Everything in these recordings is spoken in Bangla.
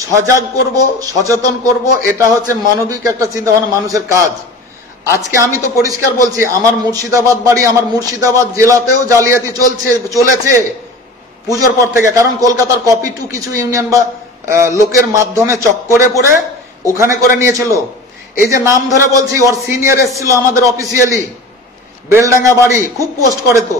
সজাগ করব, সচেতন করব, এটা হচ্ছে মানবিক একটা চিন্তাভাবনা, মানুষের কাজ। আজকে আমি তো পরিষ্কার বলছি, আমার মুর্শিদাবাদ বাড়ি, আমার মুর্শিদাবাদ জেলাতেও জালিয়াতি চলেছে পুজোর পর থেকে। কারণ কলকাতার কপি টু কিছু ইউনিয়ন বা লোকের মাধ্যমে চক্করে পড়ে ওখানে করে নিয়েছিল। এই যে নাম ধরে বলছি, ওর সিনিয়র এসেছিল আমাদের অফিসিয়ালি, বেলডাঙ্গা বাড়ি, খুব পোস্ট করে, তো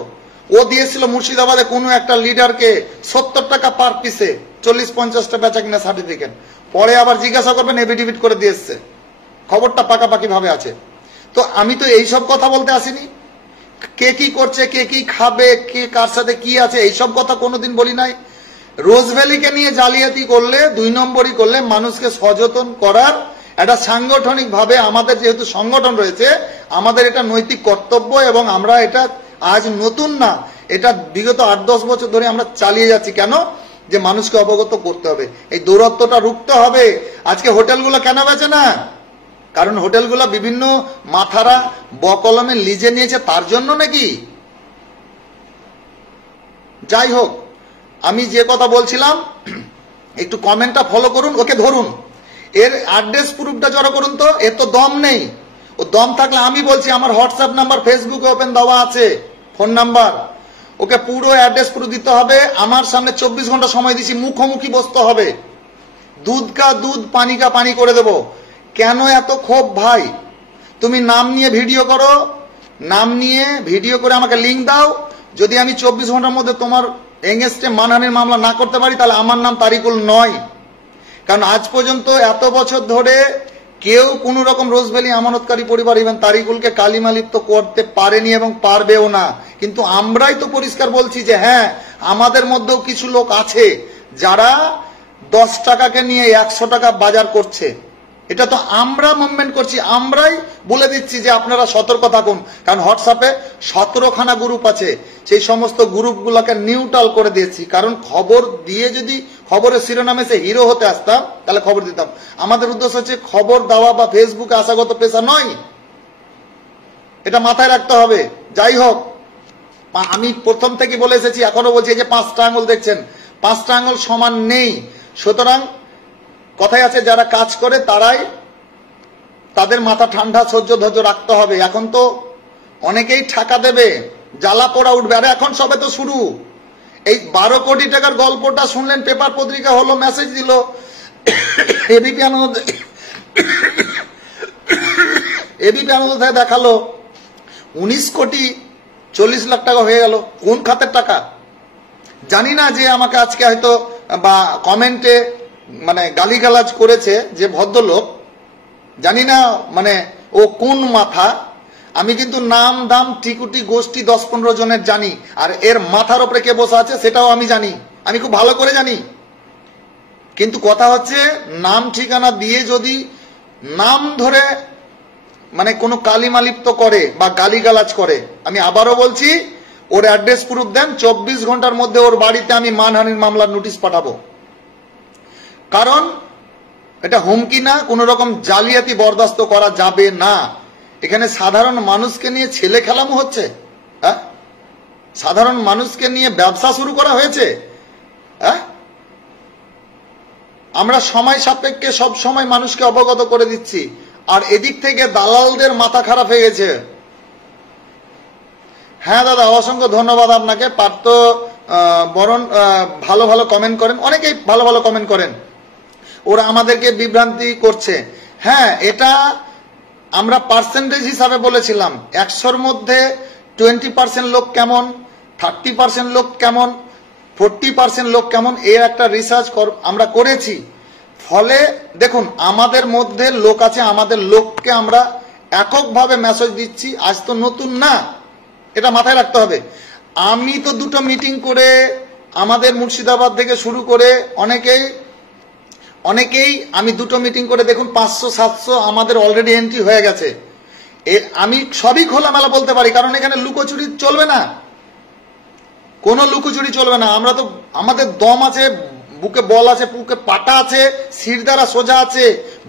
ও দিয়েছিল মুর্শিদাবাদে কোনো একটা লিডারকে 70 টাকা পার পিসে 40-50টা বেচা কিনা সার্টিফিকেট। পরে আবার জিজ্ঞাসা করবেন, এফিডেভিট করে দিয়ে এসছে, খবরটা পাকাপাকি ভাবে আছে। তো আমি তো এইসব কথা বলতে আসিনি, কে কি করছে, কে কি খাবে, কে কার সাথে কি আছে, এইসব কথা কোনোদিন বলি নাই। রোজভ্যালিকে নিয়ে জালিয়াতি করলে, 2 নম্বরই করলে, মানুষকে সচেতন করার একটা সাংগঠনিক ভাবে আমাদের যেহেতু সংগঠন রয়েছে, আমাদের এটা নৈতিক কর্তব্য, এবং আমরা এটা আজ নতুন না, এটা বিগত 8-10 বছর ধরে আমরা চালিয়ে যাচ্ছি। কেন? যে মানুষকে অবগত করতে হবে, এই দৌরত্বটা রুখতে হবে। আজকে হোটেলগুলো কেন বেচে না? কারণ হোটেলগুলো বিভিন্ন মাথারা বকলমে লিজে নিয়েছে, তার জন্য নাকি? যাই হোক, আমি যে কথা বলছিলাম, একটু কমেন্টটা ফলো করুন, ওকে ধরুন, এর অ্যাড্রেস প্রুফটা জড়ো করুন। তো এর তো দম নেই, ও দম থাকলে আমি বলছি, আমার হোয়াটসঅ্যাপ নাম্বার ফেসবুকে ওপেন দেওয়া আছে, ফোন নাম্বার, ওকে পুরো অ্যাড্রেস প্রুফ দিতে হবে। আমার সামনে 24 ঘন্টা সময় দিছি, মুখোমুখি বসতে হবে, দুধ কা দুধ, পানি কা পানি করে দেব। কেন এত ক্ষোভ ভাই? তুমি নাম নিয়ে ভিডিও করো, নাম নিয়ে ভিডিও করে আমাকে লিঙ্ক দাও। যদি আমি 24 ঘন্টার মধ্যে তোমার এগেইনস্টে মানহানির মামলা না করতে পারি, তাহলে আমার নাম তারিকুল নয়। কারণ আজ পর্যন্ত এত বছর ধরে কেউ কোন রকম রোজভ্যালি আমানতকারী পরিবার ইভেন তারিকুলকে কালিমালিপ্ত করতে পারেনি এবং পারবেও না। কিন্তু আমরাই তো পরিষ্কার বলছি যে হ্যাঁ, আমাদের মধ্যেও কিছু লোক আছে যারা 10 টাকাকে নিয়ে 100 টাকা বাজার করছে। এটা তো আমরা মুভমেন্ট করছি, আমরাই বলে দিচ্ছি যে আপনারা সতর্ক থাকুন। কারণ হোয়াটসঅ্যাপে 17খানা গ্রুপ আছে, সেই সমস্ত গ্রুপগুলোকে নিউট্রাল করে দিয়েছি। কারণ খবর দিয়ে যদি খবরের শিরোনামে সে হিরো হতে আসতাম, তাহলে খবর দিতাম। আমাদের উদ্দেশ্য হচ্ছে খবর দেওয়া বা ফেসবুকে আশাগত পেশা নয়, এটা মাথায় রাখতে হবে। যাই হোক, আমি প্রথম থেকে বলে এসেছি, এখনো বলছি, এই যে 5টা আঙুল দেখছেন, 5টা আঙুল সমান নেই। সুতরাং কথাই আছে, যারা কাজ করে তারাই, তাদের মাথা ঠান্ডা সহ্য ধৈর্য রাখতে হবে। এখন তো অনেকেই টাকা দেবে, জ্বালা পোড়া উঠবে। আরে এখন সবে তো শুরু। এই 12 কোটি টাকার গল্পটা শুনলেন, পেপার পত্রিকা হলো, মেসেজ দিল, এবিপি আনন্দ থেকে দেখালো 19 কোটি 40 লাখ টাকা হয়ে গেল। কোন খাতের টাকা জানি না। যে আমাকে আজকে হয়তো বা কমেন্টে মানে গালিগালাজ করেছে যে ভদ্রলোক, জানি না মানে ও কোন মাথা। আমি কিন্তু নাম দাম টিকুটি গোষ্ঠী 10-15 জনের জানি, আর এর মাথার উপরে কে বসে আছে সেটাও আমি জানি, আমি খুব ভালো করে জানি। কিন্তু কথা হচ্ছে, নাম ঠিকানা দিয়ে যদি নাম ধরে মানে কোনো কালিমালিপ্ত করে বা গালিগালাজ করে, আমি আবারও বলছি, ওর অ্যাড্রেস প্রুফ দেন, 24 ঘন্টার মধ্যে ওর বাড়িতে আমি মানহানির মামলার নোটিশ পাঠাবো। কারণ এটা হুমকি না, কোন রকম জালিয়াতি বরদাস্ত করা যাবে না। এখানে সাধারণ মানুষকে নিয়ে ছেলে খেলামো হচ্ছে, হ্যাঁ? সাধারণ মানুষকে নিয়ে ব্যবসা শুরু করা হয়েছে, হ্যাঁ? আমরা সময় সাপেক্ষে সব সময় মানুষকে অবগত করে দিচ্ছি, আর এদিক থেকে দালালদের মাথা খারাপ হয়ে গেছে। হ্যাঁ দাদা, অসংখ্য ধন্যবাদ আপনাকে। পার্থ বরণ ভালো ভালো কমেন্ট করেন, অনেকেই ভালো ভালো কমেন্ট করেন। ওরা আমাদেরকে বিভ্রান্তি করছে। হ্যাঁ, এটা আমরা পার্সেন্টেজ হিসাবে বলেছিলাম, 100-র মধ্যে 20% লোক কেমন, 30% লোক কেমন, 40% লোক কেমন, এর একটা রিসার্চ আমরা করেছি। ফলে দেখুন, আমাদের মধ্যে লোক আছে, আমাদের লোককে আমরা এককভাবে মেসেজ দিচ্ছি। আজ তো নতুন না, এটা মাথায় রাখতে হবে। আমি তো 2টো মিটিং করে, আমাদের মুর্শিদাবাদ থেকে শুরু করে অনেকেই আমি 2টো মিটিং করে দেখুন 500-700 আমাদের অলরেডি এন্ট্রি হয়ে গেছে। আমি সবই খোলামেলা বলতে পারি, কারণ এখানে লুকোচুরি চলবে না, কোনো লুকোচুরি চলবে না। আমরা তো, আমাদের দম আছে বুকে বল আছে, বুকে পাটা আছে, শির দ্বারা সোজা আছে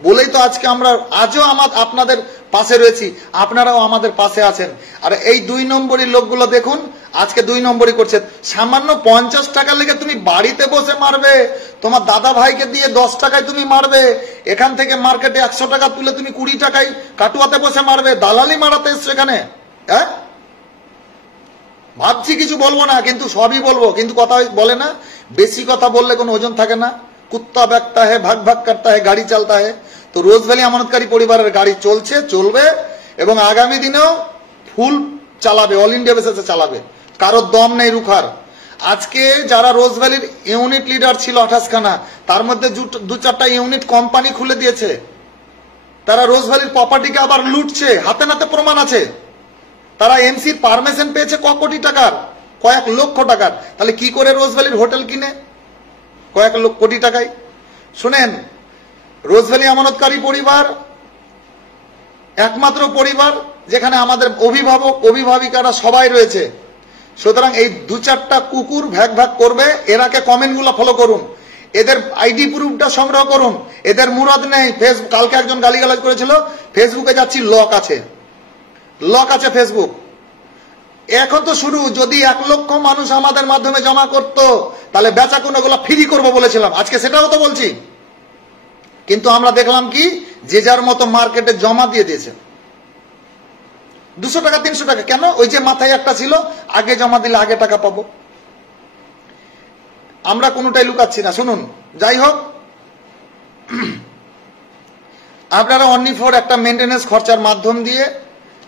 বলেই তো আজকে আমরা আজও আপনাদের পাশে রয়েছি, আপনারাও আমাদের পাশে আছেন। আর এই 2 নম্বরই লোকগুলো দেখুন আজকে 2 নম্বরই করছে। সামান্য 50 টাকা লেগে তুমি বাড়িতে বসে মারবে, তোমার দাদা ভাইকে দিয়ে 10 টাকায় তুমি মারবে, এখান থেকে মার্কেটে 100 টাকা তুলে তুমি 20 টাকায় কাটুয়াতে বসে মারবে, দালালি মারাতে এসছো এখানে। হ্যাঁ, ভাবছি কিছু বলবো না, কিন্তু সবই বলবো, কিন্তু কথা বলে না, বেশি কথা বললে কোনো ওজন থাকে না। কুত্তা ব্যাগতা হে, ভাগ ভাগ করতা হে, গাড়ি চালতা হে। তো রোজভ্যালি আমানতকারী পরিবারের গাড়ি চলছে, চলবে এবং আগামী দিনেও ফুল চালাবে, অল ইন্ডিয়া বেসিসে চালাবে, কারোর দম নেই রুখার। আজকে যারা রোজভ্যালির ইউনিট লিডার ছিল 28 খানা, তার মধ্যে 2-4টা ইউনিট কোম্পানি খুলে দিয়েছে, তারা রোজভ্যালির প্রপার্টিকে আবার লুটছে, হাতে নাতে প্রমাণ আছে। তারা এমসির পারমিশন পেয়েছে কোটি টাকার, কয়েক লক্ষ টাকার। তাহলে কি করে রোজভ্যালির হোটেল কিনে কয়েক কোটি টাকায়? শুনেন, রোজভ্যালি আমানতকারী পরিবার একমাত্র পরিবার যেখানে আমাদের অভিভাবক অভিভাবিকারা সবাই রয়েছে। সুতরাং এই 2-4টা কুকুর ভ্যাগ ভ্যাগ করবে, এরাকে কমেন্টগুলো ফলো করুন, এদের আইডি প্রুফটা সংগ্রহ করুন। এদের মুরাদ নেই। কালকে একজন গালিগালাজ করেছিল, ফেসবুকে যাচ্ছি লক আছে, লক আছে ফেসবুক। এখন তো শুরু, যদি 1 লক্ষ মানুষ আমাদের মাধ্যমে জমা করত তাহলে বেচা কোনাগুলো ফ্রি করবো বলেছিলাম, আজকে সেটাও তো বলছি। কিন্তু আমরা দেখলাম কি, যে যার মতো মার্কেটে জমা দিয়ে দিয়েছে 200 টাকা 300 টাকা। কেন? ওই যে মাথায় একটা ছিল, আগে জমা দিলে আগে টাকা পাবো। আমরা কোনোটাই লুকাচ্ছি না। শুনুন, যাই হোক, আপনারা অনলি4 একটা মেনটেন্যান্স খরচার মাধ্যম দিয়ে,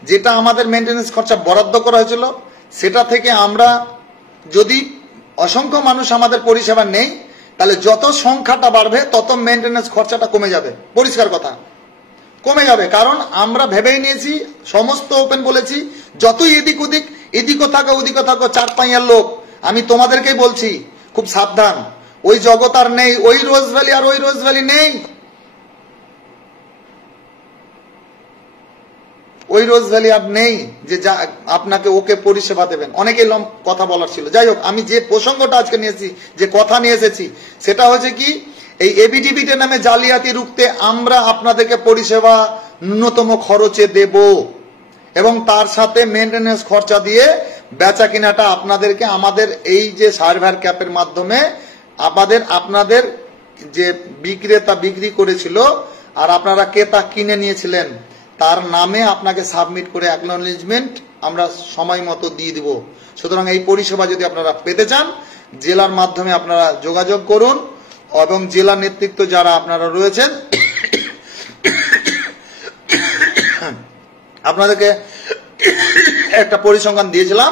যেটা আমাদের মেনটেন্যান্স খরচা বরাদ্দ করা হয়েছিল, সেটা থেকে আমরা যদি অসংখ্য মানুষ আমাদের পরিষেবা নেই, তাহলে যত সংখ্যাটা বাড়বে তত মেনটেন্যান্স খরচাটা কমে যাবে। পরিষ্কার কথা, কমে যাবে। কারণ আমরা ভেবেই নিয়েছি, সমস্ত ওপেন বলেছি, যতই এদিকও থাকো ওদিকও থাকো 4-5 লোক, আমি তোমাদেরকেই বলছি খুব সাবধান। ওই জগৎ আর নেই, ওই রোজভ্যালি আর ওই রোজভ্যালি নেই, ওই রোজভ্যালি আর নেই যে আপনাকে ওকে পরিষেবা দেবেন। অনেকেই কথা বলার ছিল। যাই হোক, আমি যে প্রসঙ্গটা আজকে নিয়েছি, যে কথা নিয়ে এসেছি, সেটা হচ্ছে কি, এই এবিডিবিটি নামে জালিয়াতি রুখতে আমরা আপনাদেরকে পরিষেবা ন্যূনতম খরচে দেব এবং তার সাথে মেনটেন্যান্স খরচা দিয়ে বেচা কিনাটা আপনাদেরকে আমাদের এই যে সার্ভার ক্যাপের মাধ্যমে আপনাদের যে বিক্রেতা বিক্রি করেছিল আর আপনারা ক্রেতা কিনে নিয়েছিলেন, তার নামে আপনাকে সাবমিট করে অ্যাকনলেজমেন্ট আমরা সময় মতো দিয়ে দিব। সুতরাং এই পরিষেবা যদি আপনারা পেতে চান, জেলার মাধ্যমে আপনারা যোগাযোগ করুন এবং জেলা নেতৃত্ব যারা আপনারা রয়েছেন, আপনাদেরকে একটা পরিসংখ্যান দিয়েছিলাম,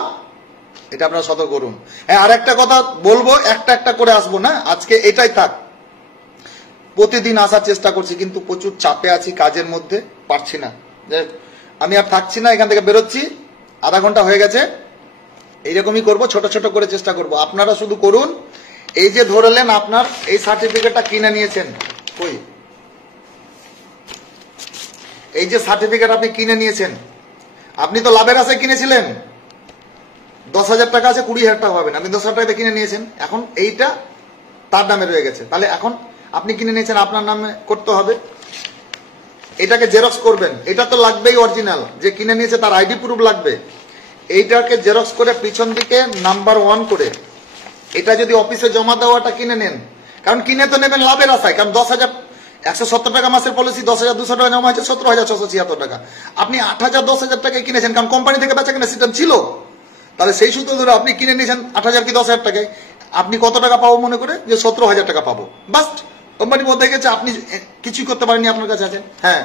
এটা আপনারা সতর্ক করুন। হ্যাঁ, আর একটা কথা বলবো, একটা করে আসবো না, আজকে এটাই থাক। প্রতিদিন আসার চেষ্টা করছি, কিন্তু প্রচুর চাপে আছি, কাজের মধ্যে পারছি না। আমি আর থাকছি না, এখান থেকে বেরোচ্ছি, আধা ঘন্টা হয়ে গেছে। এইরকমই করবো, ছোট ছোট করে চেষ্টা করব। আপনারা শুধু করুন, এই যে ধরলেন আপনার এই সার্টিফিকেটটা কিনে নিয়েছেন, কই এই যে সার্টিফিকেট আপনি কিনে নিয়েছেন, আপনি তো লাভের আশায় কিনেছিলেন। 10,000 টাকা আছে, 20,000 টাকা পাবেন। আপনি 10,000 টাকা কিনে নিয়েছেন, এখন এইটা তার নামে রয়ে গেছে। তাহলে এখন আপনি কিনে নিয়েছেন, আপনার নামে করতে হবে। এটাকে জেরক্স করবেন, এটা তো লাগবেই অরিজিনাল, যে কিনে নিয়েছে তার আইডি প্রুফ লাগবে। এইটাকে জেরক্স করে পিছন দিকে নাম্বার 1 করে এটা যদি অফিসে জমা দেওয়াটা কিনে নেন, কারণ কিনে তো নেবেন লাভের আশায়। কারণ 10,170 টাকা মাসের পলিসি, 10,200 টাকা জমা হয়েছে, 17,676 টাকা। আপনি 8,000 10,000 টাকায় কিনেছেন, কারণ কোম্পানি থেকে বেচা কিনা সিস্টেম ছিল। তাহলে সেই সূত্র ধরে আপনি কিনে নিয়েছেন 8,000 কি 10,000 টাকায়, আপনি কত টাকা পাবো মনে করে? যে 17,000 টাকা পাবো। বাস, কোম্পানি বলতে গেছে আপনি কিছুই করতে পারেননি, আপনার কাছে আছেন। হ্যাঁ,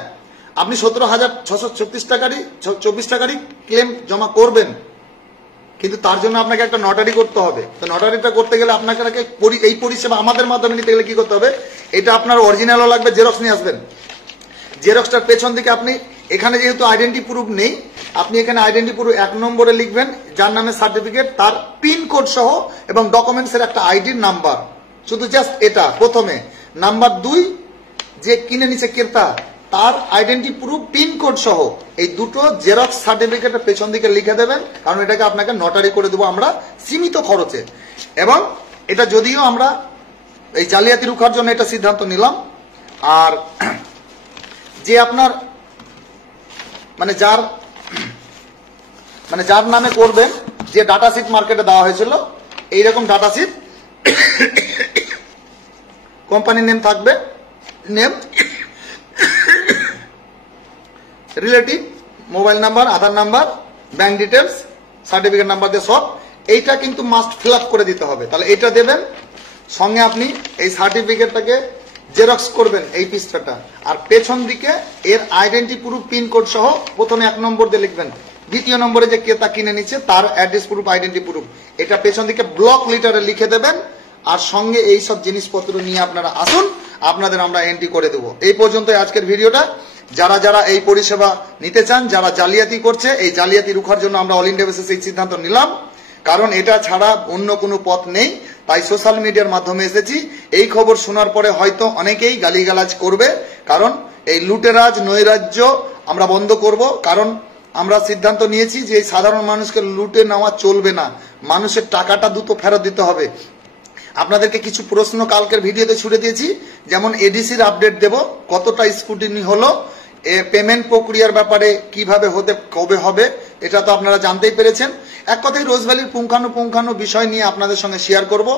আপনি 17,636 টাকারই 24 টাকারই ক্লেম জমা করবেন, কিন্তু তার জন্য আপনাকে একটা নটারি করতে হবে। তো নটারিটা করতে গেলে আপনাকে এই পরিষেবা আমাদের মাধ্যমে নিতে গেলে কি করতে হবে? এটা আপনার অরিজিনালও লাগবে, জেরক্স নিয়ে আসবেন। জেরক্সটার পেছন দিকে আপনি এখানে যেহেতু আইডেন্টি প্রুফ নেই, আপনি এখানে আইডেন্টি প্রুফ 1 নম্বরে লিখবেন, যার নামে সার্টিফিকেট, তার পিন কোড সহ এবং ডকুমেন্টসের একটা আইডির নাম্বার, শুধু জাস্ট এটা প্রথমে। নাম্বার 2, যে কিনে নিছে ক্রেতা, তার আইডেন্টি প্রুফ পিন কোড সহ এই দুটো জেরক্স সার্টিফিকেটের পেছন দিকে লিখে দেবেন, কারণ এটাকে আপনাকে নটারি করে দেবো আমরা সীমিত খরচে। এবং এটা যদিও আমরা এই জালিয়াতি রুখার জন্য এটা সিদ্ধান্ত নিলাম। আর যে আপনার মানে যার নামে করবেন, যে ডাটা শিট মার্কেটে দেওয়া হয়েছিল এইরকম ডাটা শিট, কোম্পানি নেম থাকবে, name, relative, mobile number, Aadhaar number, bank details, certificate number দিয়ে সব, এইটা কিন্তু মাস্ট ফিল আপ করে দিতে হবে। তাহলে এটা দেবেন, সঙ্গে আপনি এই সার্টিফিকেটটাকে জেরক্স করবেন এই পৃষ্ঠাটা, আর পেছন দিকে এর আইডেন্টি প্রুফ পিন কোড সহ প্রথমে 1 নম্বর দিয়ে লিখবেন, দ্বিতীয় নম্বরে যে ক্রেতা কিনে নিচ্ছে তার অ্যাড্রেস প্রুফ, আইডেন্টি প্রুফ, এটা পেছন দিকে ব্লক লিটারে লিখে দেবেন। আর সঙ্গে এই সব জিনিসপত্র নিয়ে আপনারা আসুন, আপনাদের আমরা এন্ট্রি করে দেবো। এই পর্যন্ত আজকের ভিডিওটা। যারা যারা এই পরিষেবা নিতে চান, যারা জালিয়াতি করছে, এই জালিয়াতি রুখার জন্য আমরা অল ইন্ডিয়া বেসিসে এই সিদ্ধান্ত নিলাম, কারণ এটা ছাড়া অন্য কোনো পথ নেই। তাই সোশ্যাল মিডিয়ার মাধ্যমে এসেছি। এই খবর শোনার পরে হয়তো অনেকেই গালিগালাজ করবে, কারণ এই লুটেরাজ নৈরাজ্য আমরা বন্ধ করব। কারণ আমরা সিদ্ধান্ত নিয়েছি যে এই সাধারণ মানুষকে লুটে নেওয়া চলবে না, মানুষের টাকাটা দ্রুত ফেরত দিতে হবে। আপনাদেরকে কিছু প্রশ্ন কালকের ভিডিওতে ছুড়ে দিয়েছি, যেমন এডিসির আপডেট দেব, কতটা স্ক্রুটিনি হলো, পেমেন্ট প্রক্রিয়ার ব্যাপারে কিভাবে হতে কবে হবে এটা তো আপনারা জানতেই পেরেছেন। এক কথায় রোজভ্যালির পুঙ্খানু বিষয় নিয়ে আপনাদের সঙ্গে শেয়ার করব।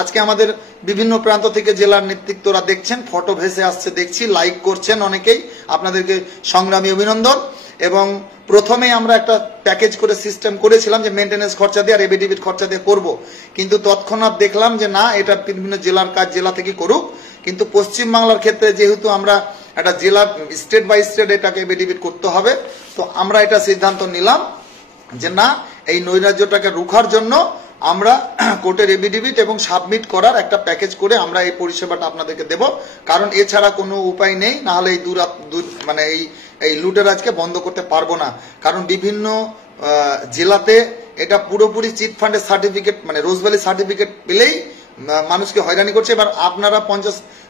আজকে আমাদের বিভিন্ন প্রান্ত থেকে জেলার নেতৃত্বরা দেখছেন, ফটো ভেসে আসছে দেখছি, লাইক করছেন অনেকেই, আপনাদেরকে সংগ্রামী অভিনন্দন। এবং প্রথমে আমরা একটা প্যাকেজ করে সিস্টেম করেছিলাম যে মেনটেন্যান্স খরচা দিয়ে আর এবিডিবিট খরচা দিয়ে করব, কিন্তু তৎক্ষণাৎ দেখলাম যে না, এটা বিভিন্ন জেলার কাজ জেলা থেকে করুক। কিন্তু পশ্চিমবাংলার ক্ষেত্রে যেহেতু আমরা একটা জেলা স্টেট বাই স্টেট এটাকে এবিডিবিট করতে হবে, তো আমরা এটা সিদ্ধান্ত নিলাম যে না, এই নৈরাজ্যটাকে রুখার জন্য আমরা কোর্টের এবিডিবিট এবং সাবমিট করার একটা প্যাকেজ করে আমরা এই পরিষেবাটা আপনাদেরকে দেব। কারণ এছাড়া কোনো উপায় নেই, না হলে এই মানে এই লুটেরাজকে বন্ধ করতে পারবো না। কারণ বিভিন্ন জেলাতে এটা পুরোপুরি চিট ফান্ডের সার্টিফিকেট, মানে রোজভ্যালি সার্টিফিকেট পেলেই মানুষকে হয়রানি করছে। এবার আপনারা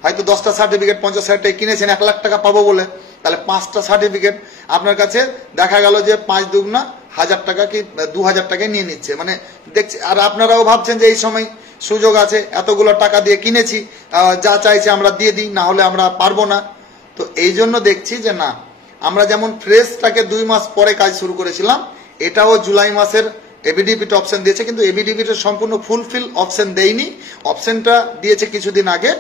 হয়তো 10টা সার্টিফিকেট 50,000 টাকা কিনেছেন 1 লাখ টাকা পাবো বলে, তাহলে 5টা সার্টিফিকেট আপনার কাছে দেখা গেল যে 5 দুগুনা 1000 টাকা কি 2000 টাকায় নিয়ে নিচ্ছে, মানে দেখছি। আর আপনারাও ভাবছেন যে এই সময় সুযোগ আছে, এতগুলো টাকা দিয়ে কিনেছি, যা চাইছে আমরা দিয়ে দিই, না হলে আমরা পারবো না। তো এই জন্য দেখছি যে না, আমরা যেমন ফ্রেশটাকে 2 মাস পরে কাজ শুরু করেছিলাম, এটাও জুলাই মাসের এবিডিবিট অপশন দিয়েছে, কিন্তু এবিডিবিটের সম্পূর্ণ ফুলফিল অপশন দেয়নি। অপশনটা দিয়েছে কিছুদিন আগে,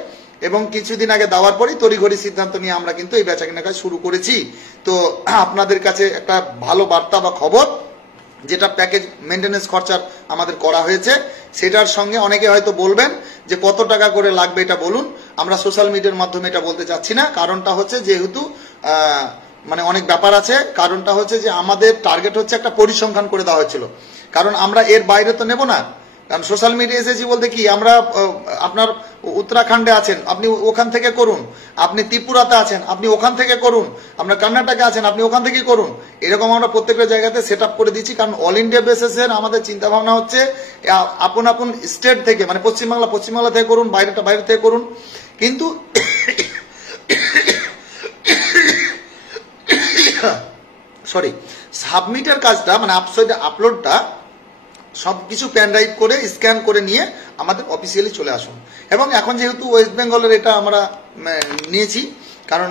এবং কিছুদিন আগে দেওয়ার পরই তড়িঘড়ি সিদ্ধান্ত নিয়ে আমরা কিন্তু এই বেচাকেনা কাজ শুরু করেছি। তো আপনাদের কাছে একটা ভালো বার্তা বা খবর, যেটা প্যাকেজ মেনটেন্যান্স খরচার আমাদের করা হয়েছে, সেটার সঙ্গে অনেকে হয়তো বলবেন যে কত টাকা করে লাগবে এটা বলুন। আমরা সোশ্যাল মিডিয়ার মাধ্যমে এটা বলতে চাচ্ছি না, কারণটা হচ্ছে যেহেতু মানে অনেক ব্যাপার আছে। কারণটা হচ্ছে যে আমাদের টার্গেট হচ্ছে একটা পরিসংখ্যান করে দেওয়া হয়েছিল, কারণ আমরা এর বাইরে তো নেব না। কারণ সোশ্যাল মিডিয়া এসেছি বলতে কি, আমরা আপনার উত্তরাখণ্ডে আছেন আপনি ওখান থেকে করুন, আপনি ত্রিপুরাতে আছেন আপনি ওখান থেকে করুন, আপনার কর্ণাটকে আছেন আপনি ওখান থেকে করুন, এরকম আমরা প্রত্যেকটা জায়গাতে সেট আপ করে দিচ্ছি। কারণ অল ইন্ডিয়া বেসিসের আমাদের চিন্তা ভাবনা হচ্ছে আপন আপন স্টেট থেকে, মানে পশ্চিমবাংলা থেকে করুন, বাইরে থেকে করুন। কিন্তু সরি, সাবমিটের কাজটা মানে আপলোডটা সবকিছু প্যান ড্রাইভ করে স্ক্যান করে নিয়ে আমাদের অফিসিয়ালি চলে আসুন। এবং এখন যেহেতু ওয়েস্ট বেঙ্গলের এটা আমরা নিয়েছি, কারণ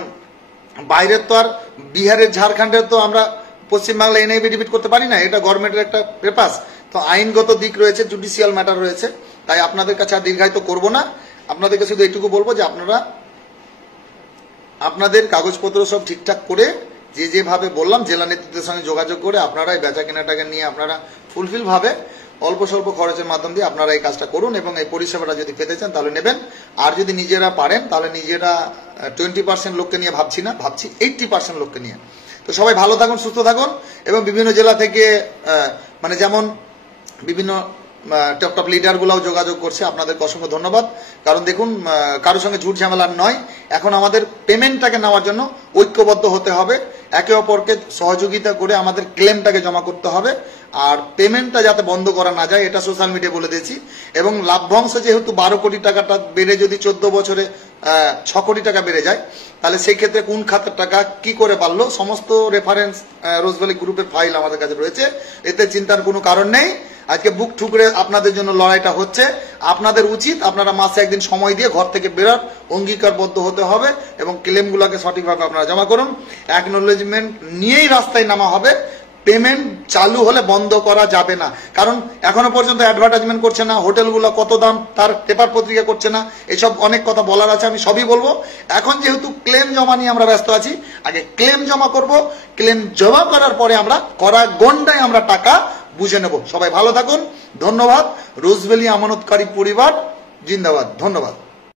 বাইরের তো আর বিহারের ঝাড়খণ্ডের তো আমরা পশ্চিমবাংলা এনে এফিডেভিট করতে পারি না, এটা গভর্নমেন্টের একটা পেপার, তো আইনগত দিক রয়েছে, জুডিশিয়াল ম্যাটার রয়েছে। তাই আপনাদের কাছে আর দীর্ঘায়িত করব না, আপনাদেরকে শুধু এইটুকু বলবো যে আপনারা আপনাদের কাগজপত্র সব ঠিকঠাক করে যেভাবে বললাম জেলা নেতৃত্বের সঙ্গে যোগাযোগ করে আপনারা এই বেচা কেনাটাকে নিয়ে আপনারা ফুলফিল ভাবে অল্প স্বল্প খরচের মাধ্যম দিয়ে আপনারা এই কাজটা করুন, এবং এই পরিষেবাটা যদি পেতে চান তাহলে নেবেন। আর যদি নিজেরা পারেন তাহলে নিজেরা 20% লোককে নিয়ে ভাবছি না, ভাবছি 80% লোককে নিয়ে। তো সবাই ভালো থাকুন, সুস্থ থাকুন, এবং বিভিন্ন জেলা থেকে মানে যেমন বিভিন্ন টপ লিডারগুলোও যোগাযোগ করছে, আপনাদেরকে অসংখ্য ধন্যবাদ। কারণ দেখুন, কারোর সঙ্গে ঝুট ঝামেলার নয়, এখন আমাদের পেমেন্টটাকে নেওয়ার জন্য ঐক্যবদ্ধ হতে হবে, একে অপরকে সহযোগিতা করে আমাদের ক্লেমটাকে জমা করতে হবে। আর পেমেন্টটা যাতে বন্ধ করা না যায় এটা সোশ্যাল মিডিয়া বলে দিয়েছি। এবং লাভ্যাংশ যেহেতু 12 কোটি টাকাটা বেড়ে যদি 14 বছরে 6 কোটি টাকা বেড়ে যায়, তাহলে সেই ক্ষেত্রে কোন খাতের টাকা কি করে বাড়লো সমস্ত রেফারেন্স রোজভ্যালি গ্রুপের ফাইল আমাদের কাছে রয়েছে, এতে চিন্তার কোনো কারণ নেই। আজকে বুক ঠুকরে আপনাদের জন্য লড়াইটা হচ্ছে। আপনাদের উচিত আপনারা মাসে একদিন সময় দিয়ে ঘর থেকে বেরোর অঙ্গীকারবদ্ধ হতে হবে এবং ক্লেমগুলোকে সঠিকভাবে আপনারা জমা করুন। অ্যাকনোলেজমেন্ট নিয়েই রাস্তায় নামা হবে। পেমেন্ট চালু হলে বন্ধ করা যাবে না, কারণ এখনো পর্যন্ত অ্যাডভার্টাইজমেন্ট করছে না, হোটেলগুলো কত দাম তার পেপার পত্রিকা করছে না, এসব অনেক কথা বলার আছে, আমি সবই বলবো। এখন যেহেতু ক্লেম জমা নিয়ে আমরা ব্যস্ত আছি, আগে ক্লেম জমা করব, ক্লেম জমা করার পরে আমরা করা গন্ডায় আমরা টাকা বুঝে নেব। সবাই ভালো থাকুন, ধন্যবাদ। রোজভ্যালি আমানতকারী পরিবার জিন্দাবাদ, ধন্যবাদ।